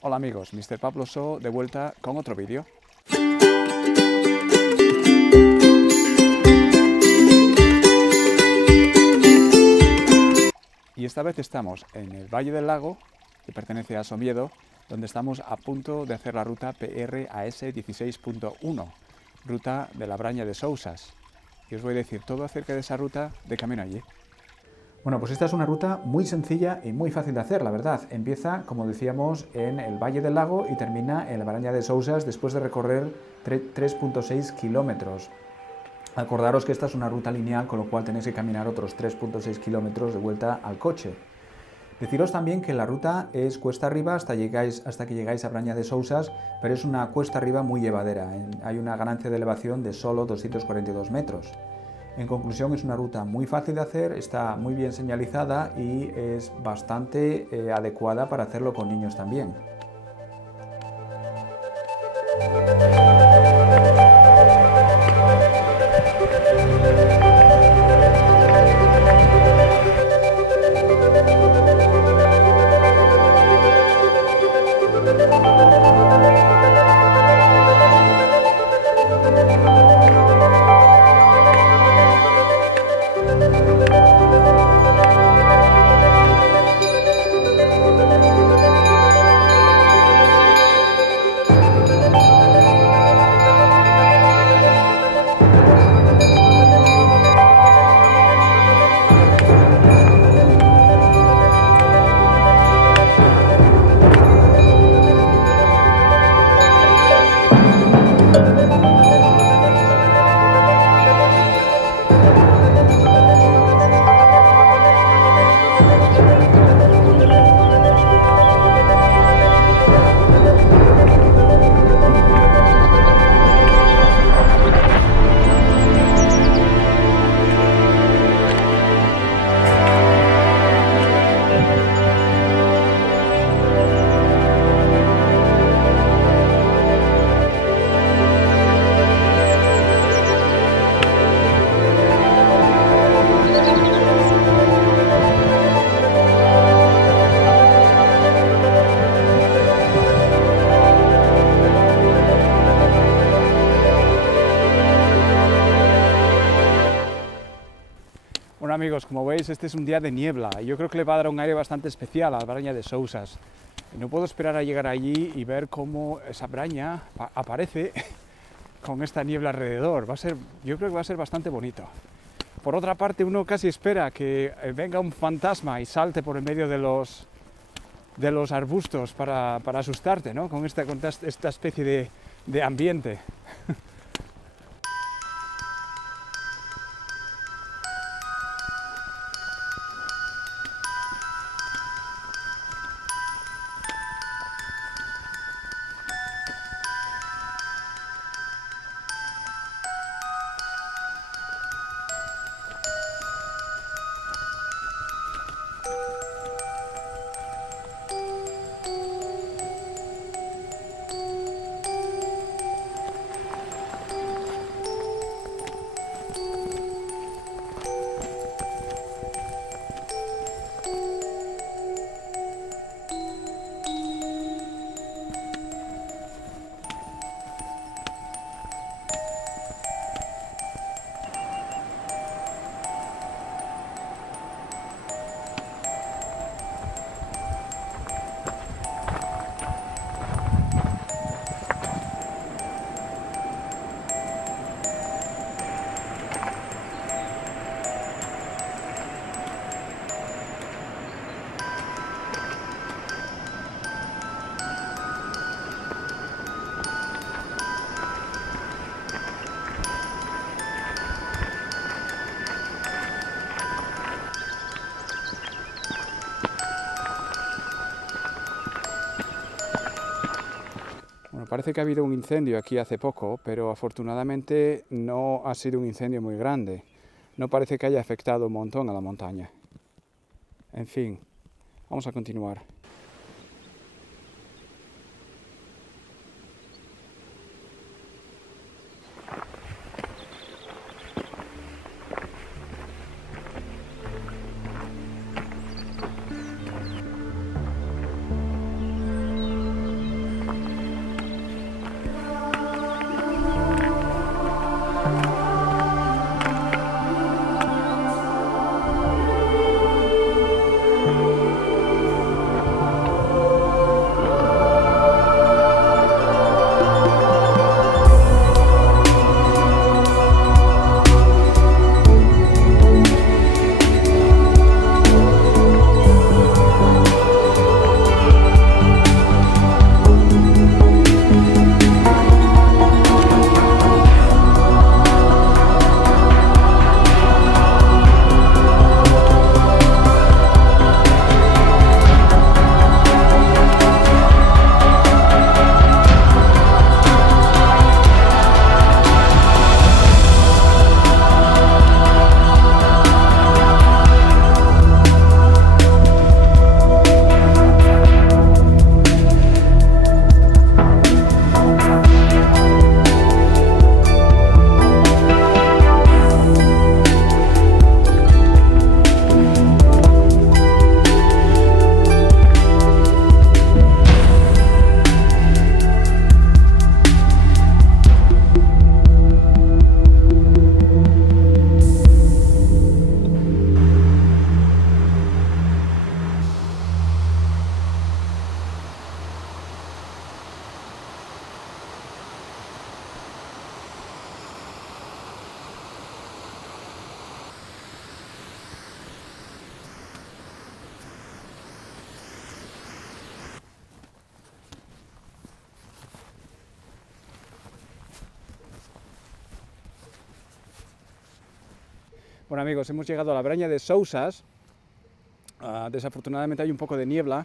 Hola amigos, Mr. Pablo So de vuelta con otro vídeo. Y esta vez estamos en el Valle del Lago, que pertenece a Somiedo, donde estamos a punto de hacer la ruta PRAS 16.1, ruta de la Braña de Sousas. Y os voy a decir todo acerca de esa ruta de camino allí. Bueno, pues esta es una ruta muy sencilla y muy fácil de hacer, la verdad. Empieza, como decíamos, en el Valle del Lago y termina en la Braña de Sousas después de recorrer 3.6 kilómetros. Acordaros que esta es una ruta lineal, con lo cual tenéis que caminar otros 3.6 kilómetros de vuelta al coche. Deciros también que la ruta es cuesta arriba hasta que llegáis a Braña de Sousas, pero es una cuesta arriba muy llevadera. Hay una ganancia de elevación de solo 242 metros. En conclusión, es una ruta muy fácil de hacer, está muy bien señalizada y es bastante adecuada para hacerlo con niños también. Bueno amigos, como veis, este es un día de niebla y yo creo que le va a dar un aire bastante especial a la Braña de Sousas. No puedo esperar a llegar allí y ver cómo esa braña aparece con esta niebla alrededor. Yo creo que va a ser bastante bonito. Por otra parte, uno casi espera que venga un fantasma y salte por el medio de los arbustos para asustarte, ¿no? Con esta especie de ambiente. Parece que ha habido un incendio aquí hace poco, pero afortunadamente no ha sido un incendio muy grande. No parece que haya afectado un montón a la montaña. En fin, vamos a continuar. Bueno amigos, hemos llegado a la Braña de Sousas. Desafortunadamente hay un poco de niebla,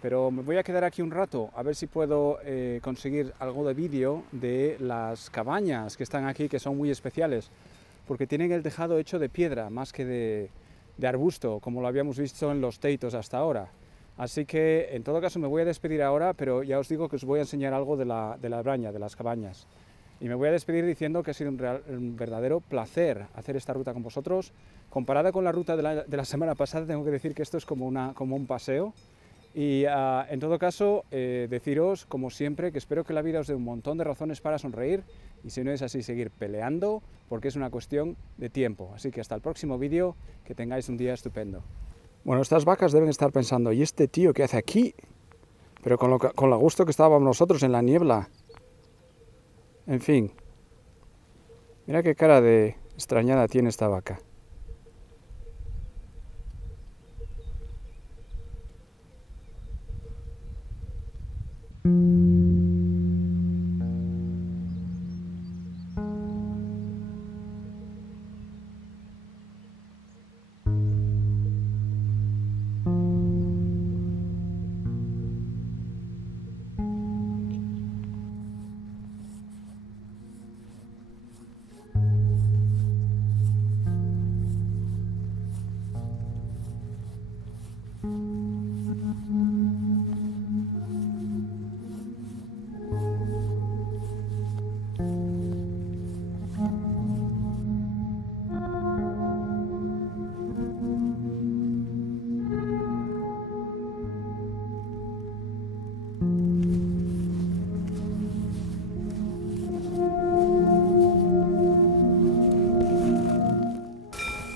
pero me voy a quedar aquí un rato a ver si puedo conseguir algo de vídeo de las cabañas que están aquí, que son muy especiales, porque tienen el tejado hecho de piedra más que de arbusto, como lo habíamos visto en los teitos hasta ahora. Así que en todo caso me voy a despedir ahora, pero ya os digo que os voy a enseñar algo de la Braña, de las cabañas. Y me voy a despedir diciendo que ha sido un verdadero placer hacer esta ruta con vosotros. Comparada con la ruta de la semana pasada, tengo que decir que esto es como un paseo. Y en todo caso, deciros, como siempre, que espero que la vida os dé un montón de razones para sonreír. Y si no es así, seguir peleando, porque es una cuestión de tiempo. Así que hasta el próximo vídeo, que tengáis un día estupendo. Bueno, estas vacas deben estar pensando, ¿y este tío qué hace aquí? Pero con lo gusto que estábamos nosotros en la niebla. En fin, mira qué cara de extrañada tiene esta vaca.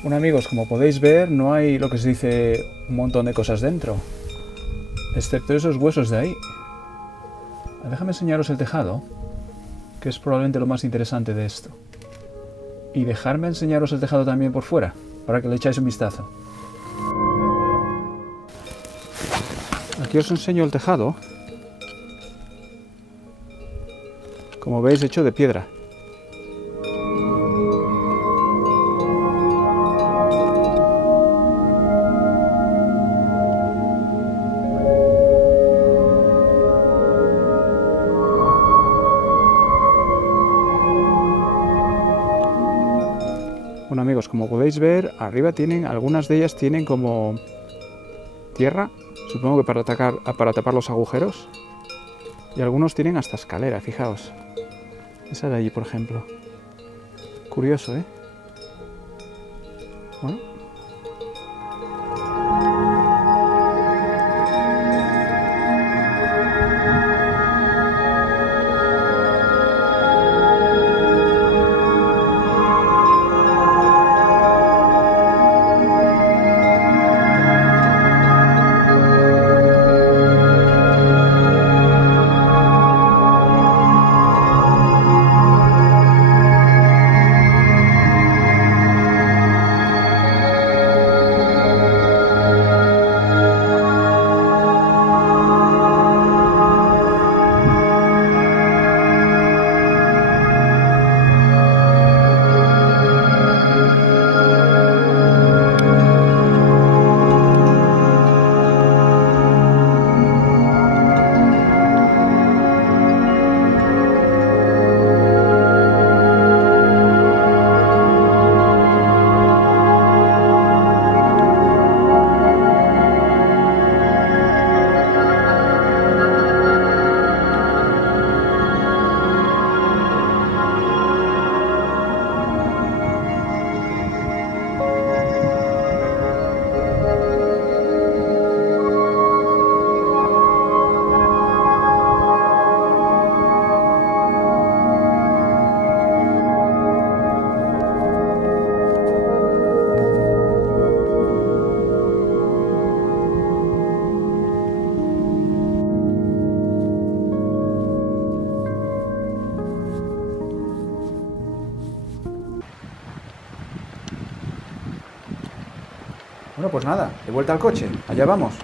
Bueno amigos, como podéis ver, no hay lo que se dice un montón de cosas dentro, excepto esos huesos de ahí. Déjame enseñaros el tejado, que es probablemente lo más interesante de esto. Y dejarme enseñaros el tejado también por fuera, para que le echáis un vistazo. Aquí os enseño el tejado. Como veis, hecho de piedra. Bueno amigos, como podéis ver, arriba algunas de ellas tienen como tierra, supongo que para tapar los agujeros, y algunos tienen hasta escalera, fijaos. Esa de allí, por ejemplo. Curioso, ¿eh? Bueno. Bueno, pues nada, de vuelta al coche, allá vamos.